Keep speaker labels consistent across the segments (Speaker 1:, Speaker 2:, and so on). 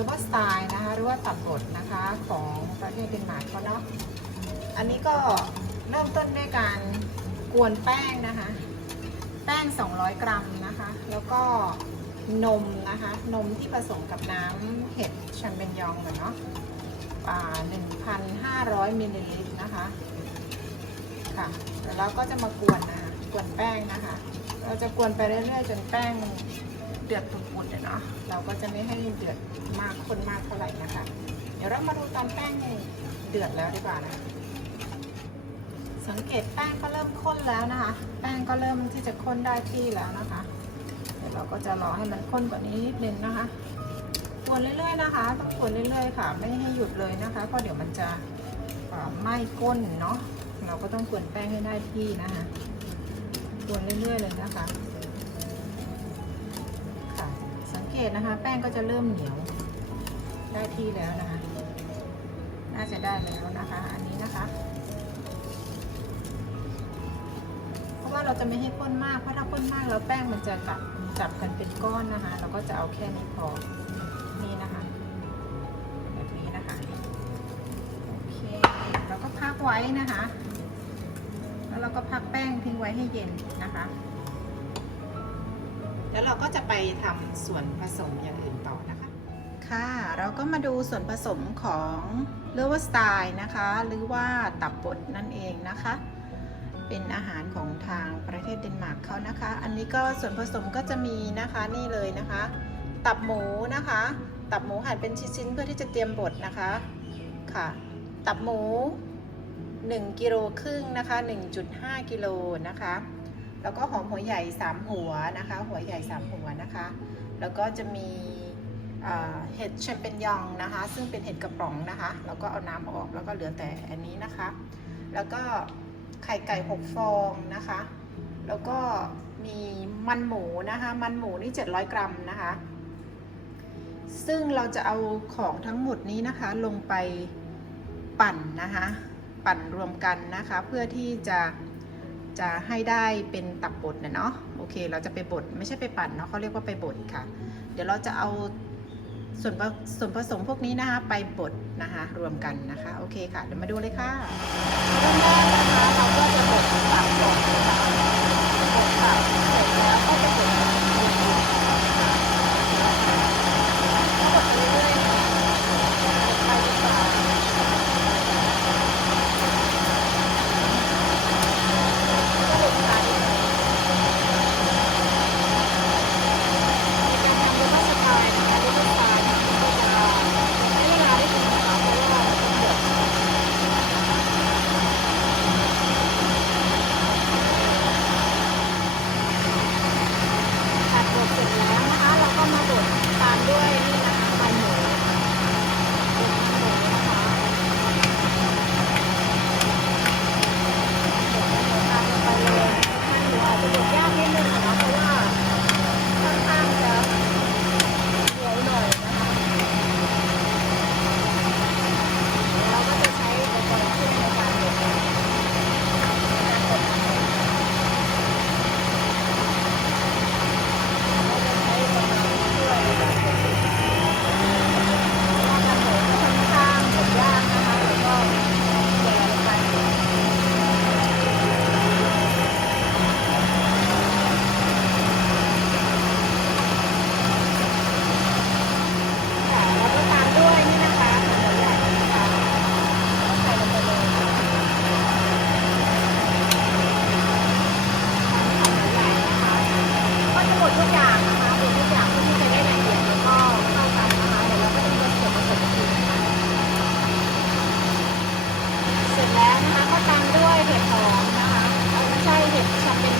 Speaker 1: หรือว่าสไตล์นะคะหรือว่าตับบดนะคะของประเทศเดนมาร์กเขาเนาะอันนี้ก็เริ่มต้นด้วยการกวนแป้งนะคะ แป้ง 200 กรัมนะคะ แล้วก็นมนะคะ นมที่ผสมกับน้ำเห็ดแชมเปญยองเนเนาะอ่า1,500มิลลิลิตรนะคะค่ะแล้วเราก็จะมากวนนะคะกวนแป้งนะคะ เราจะกวนไปเรื่อยๆ จนแป้ง เดือดปุดๆเลยเนาะเราก็จะไม่ให้เดือดมากข้นมากเท่าไหร่นะคะ เดี๋ยวเรามาดูตอนแป้งเดือดแล้วดีกว่านะ สังเกตแป้งก็เริ่มข้นแล้วนะคะ แป้งก็เริ่มที่จะข้นได้ที่แล้วนะคะ เดี๋ยวเราก็จะรอให้มันข้นกว่านี้นิดนึงนะคะกวนเรื่อยๆนะคะ ต้องกวนเรื่อยๆค่ะ ไม่ให้หยุดเลยนะคะเพราะเดี๋ยวมันจะไหม้ก้นเนาะเราก็ต้องกวนแป้งให้ได้ที่นะคะกวนเรื่อยๆเลยนะคะ ตนะคะ แป้งก็จะเริ่มเหนียว ได้ที่แล้วนะคะ น่าจะได้แล้วนะคะ อันนี้นะคะ เพราะว่าเราจะไม่ให้ข้นมาก เพราะถ้าข้นมากแล้วแป้งมันจะกลับจับกันเป็นก้อนนะคะ เราก็จะเอาแค่นี้พอ นี่นะคะแบบนี้นะคะ โอเคแล้วก็พักไว้นะคะ แล้วเราก็พักแป้งทิ้งไว้ให้เย็นนะคะ แล้วเราก็จะไปทำส่วนผสมอย่างอื่นต่อนะคะ ค่ะ เราก็มาดูส่วนผสมของเลเวอร์สไตล์นะคะ หรือว่าตับบดนั่นเองนะคะ เป็นอาหารของทางประเทศเดนมาร์กเขานะคะ อันนี้ก็ส่วนผสมก็จะมีนะคะนี่เลยนะคะ ตับหมูนะคะ ตับหมูหั่นเป็นชิ้นๆเพื่อที่จะเตรียมบดนะคะค่ะ ตับหมู 1กิโลครึ่งนะคะ 1.5 กิโลนะคะ แล้วก็หอมหัวใหญ่3หัวนะคะ หัวใหญ่3หัวนะคะ แล้วก็จะมีเห็ดแชมเปญยองนะคะ ซึ่งเป็นเห็ดกระป๋องนะคะ แล้วก็เอาน้ำออกแล้วก็เหลือแต่อันนี้นะคะ แล้วก็ไข่ไก่6ฟองนะคะ แล้วก็มีมันหมูนะคะ มันหมูนี่ 700 กรัมนะคะ ซึ่งเราจะเอาของทั้งหมดนี้นะคะลงไปปั่นนะคะ ปั่นรวมกันนะคะ เพื่อที่จะ จะให้ได้เป็นตับบดนะเนาะโอเค เราจะไปบดไม่ใช่ไปปั่นเนาะเขาเรียกว่าไปบดค่ะ เดี๋ยวเราจะเอาส่วนผส่วนผสมพวกนี้นะคะ ไปบดนะคะ รวมกันนะคะ โอเคค่ะ เดี๋ยวมาดูเลยค่ะ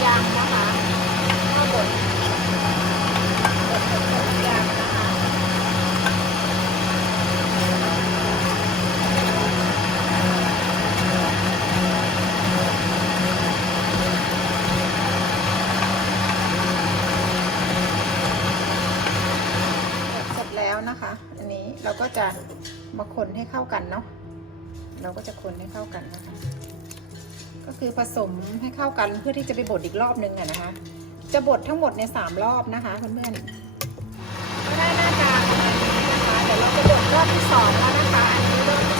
Speaker 1: ยางนะคะก็บดบดเห็ดชำเป็นยางนะคะเสร็จแล้วนะคะ อันนี้เราก็จะมาคนให้เข้ากันเนาะเราก็จะคนให้เข้ากันนะคะ ก็คือผสมให้เข้ากันเพื่อที่จะไปบดอีกรอบนึงอะนะคะ จะบดทั้งหมดในสามรอบนะคะเพื่อนๆก็ได้หน้าตาประนี้นะคะ เดี๋ยวเราจะบดรอบที่สองแล้วนะคะ อันนี้เริ่ม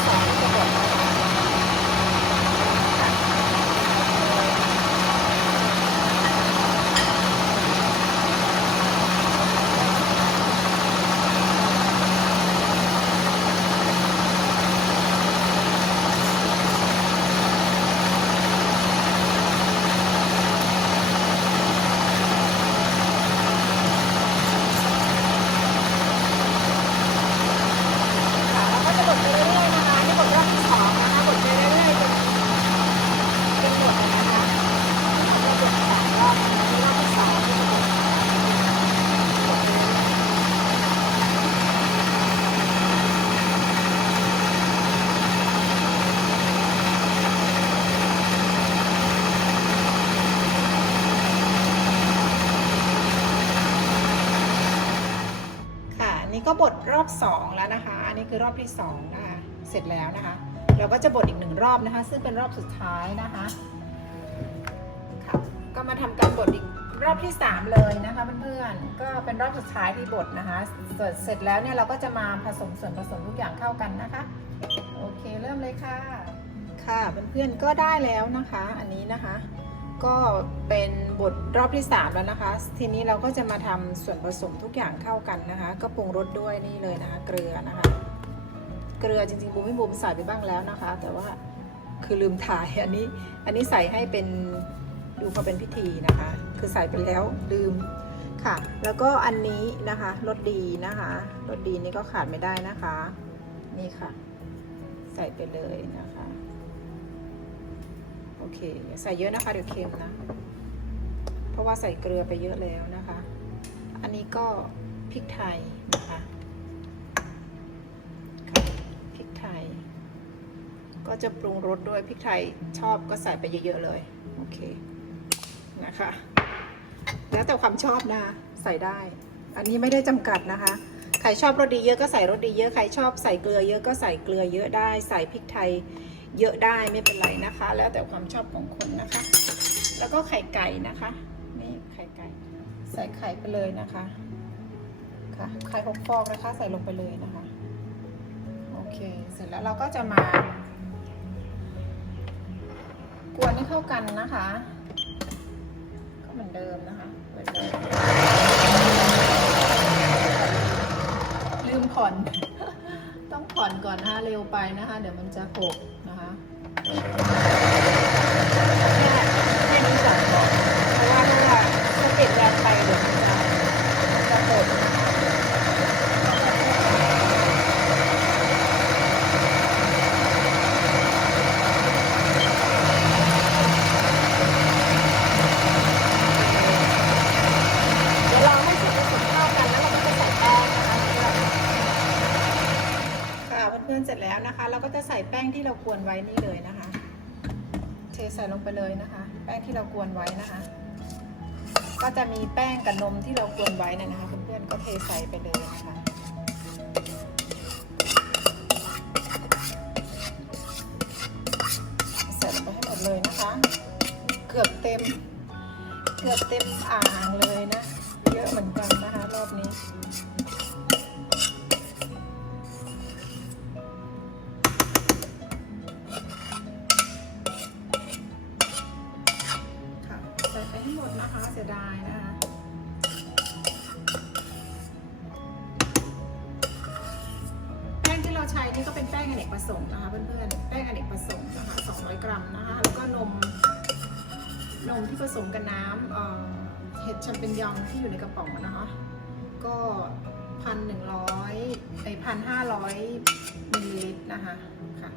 Speaker 1: นนี่ก็บดรอบสองแล้วนะคะ อันนี้คือรอบที่สองนะคะเสร็จแล้วนะคะ เราก็จะบดอีกหนึ่งรอบนะคะ ซึ่งเป็นรอบสุดท้ายนะคะค่ะก็มาทำการบดอีกรอบที่ 3 เลยนะคะเพื่อนๆก็เป็นรอบสุดท้ายที่บดนะคะเสร็จเสร็จแล้วเนี่ยเราก็จะมาผสมส่วนผสมทุกอย่างเข้ากันนะคะ โอเคเริ่มเลยค่ะ ค่ะเพื่อนๆก็ได้แล้วนะคะ อันนี้นะคะ ก็เป็นบทรอบที่ 3 แล้วนะคะ ทีนี้เราก็จะมาทำส่วนผสมทุกอย่างเข้ากันนะคะ ก็ปรุงรสด้วยนี่เลยนะคะ เกลือนะคะ เกลือจริงๆบูมไม่บูมใส่ไปบ้างแล้วนะคะ แต่ว่าคือลืมถ่ายอันนี้ อันนี้ใส่ให้เป็นดูพอเป็นพิธีนะคะ คือใส่ไปแล้วลืมค่ะ แล้วก็อันนี้นะคะรสดีนะคะรสดีนี่ก็ขาดไม่ได้นะคะ นี่ค่ะ ใส่ไปเลยนะคะ โอเคใส่เยอะนะคะเดี๋ยวเค็มนะ เพราะว่าใส่เกลือไปเยอะแล้วนะคะ อันนี้ก็พริกไทยนะคะค่ะพริกไทย ก็จะปรุงรสด้วยพริกไทยชอบก็ใส่ไปเยอะๆเลยโอเคนะคะ แล้วแต่ความชอบนะใส่ได้ อันนี้ไม่ได้จำกัดนะคะใครชอบรสดีเยอะก็ใส่รสดีเยอะใครชอบใส่เกลือเยอะก็ใส่เกลือเยอะได้ ใส่พริกไทย เยอะได้ไม่เป็นไรนะคะ แล้วแต่ความชอบของคนนะคะ แล้วก็ไข่ไก่นะคะนี่ไข่ไก่ ใส่ไข่ไปเลยนะคะค่ะไข่หกฟองนะคะ ใส่ลงไปเลยนะคะโอเคเสร็จแล้วเราก็จะมากวนให้เข้ากันนะคะ ก็เหมือนเดิมนะคะเหมือนเดิมลืมผ่อนต้องผ่อนก่อนนะคะเร็วไปนะคะ เดี๋ยวมันจะหกนะคะแค่แค่นี้ก่อนเพราะว่าถ้าถ้าติดแรงไปเดี๋ยวมันจะมันจะหกนะคะเดี๋ยวเราให้ส่วนผสมเข้ากันแล้วเราก็จะใส่แป้งนะคะ ค่ะเพื่อนๆเสร็จแล้วนะคะ เราก็จะใส่ แป้งที่เรากวนไว้นี่เลยนะคะ เทใส่ลงไปเลยนะคะ แป้งที่เรากวนไว้นะคะ ก็จะมีแป้งกับนมที่เรากวนไว้เนยนะคะเพื่อนๆก็เทใส่ไปเลยนะคะใส่ลงไปให้หมดเลยนะคะเกือบเต็มเกือบเต็มอ่างเลยนะ เยอะเหมือนกันนะคะ รอบนี้ กรัมนะคะ แล้วก็นม นมที่ผสมกับน้ำเห็ดแชมเปญยองที่อยู่ในกระป๋องนะคะ ก็พันหนึ่งร้อยไอพันห้าร้อยมิลลิลิตรนะคะค่ะ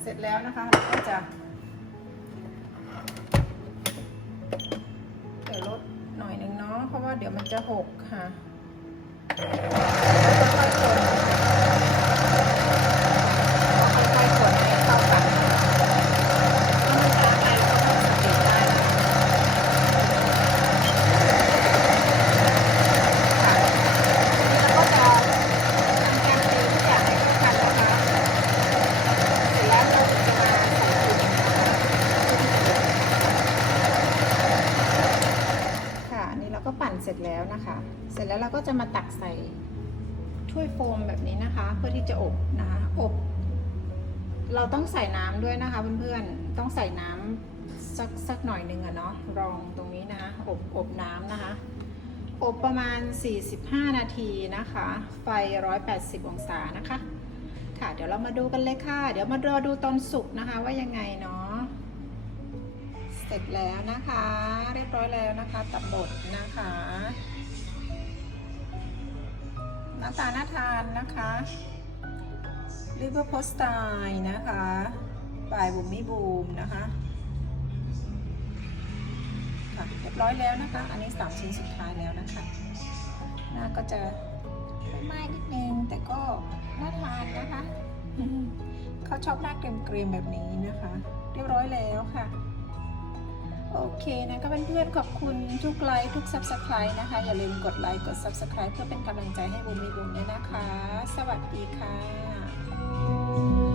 Speaker 1: เสร็จแล้วนะคะเราก็จะเดี๋ยวลดหน่อยหนึ่งเนาะเพราะว่าเดี๋ยวมันจะหกค่ะแล้วค่อยๆคนค่อยๆคนให้เข้ากันถ้ามันช้าไปเราก็เพิ่มสติได้นะคะค่ะแล้วก็จะทำการตีทุกอย่างให้เข้ากันนะคะ เสร็จแล้วเราถึงจะมาใส่ถุงนะคะ ค่ะอันนี้เราก็ปั่นเสร็จ แล้วนะคะ เสร็จแล้วเราก็จะมาตักใส่ถ้วยโฟมแบบนี้นะคะ เพื่อที่จะอบนะคะ อบ เราต้องใส่น้ำด้วยนะคะเพื่อนๆ ต้องใส่น้ำสักสักหน่อยหนึงอะเนาะ รองตรงนี้นะคะ อบอบน้ำนะคะ อบประมาณ 45 นาทีนะคะ ไฟ 180 องศานะคะ ค่ะ เดี๋ยวเรามาดูกันเลยค่ะ เดี๋ยวมารอดูตอนสุกนะคะว่ายังไงเนาะ เสร็จแล้วนะคะ เรียบร้อยแล้วนะคะตับบดนะคะหน้าตาน่าทานนะคะริเวอร์โพสไตล์นะคะบายบุมมี่บูมนะคะค่ะเรียบร้อยแล้วนะคะ อันนี้3ชิ้นสุดท้ายแล้วนะคะ หน้าก็จะไหม้นิดนึงแต่ก็น่าทานนะคะเขาชอบหน้าเกรียมๆแบบนี้นะคะ เรียบร้อยแล้วค่ะ โอเคนะก็เพื่อนๆขอบคุณทุกไลค์ทุก Subscribe นะคะ อย่าลืมกดไลค์กด Subscribe เพื่อเป็นกำลังใจให้บุญมีบุญด้วยนะคะ สวัสดีค่ะ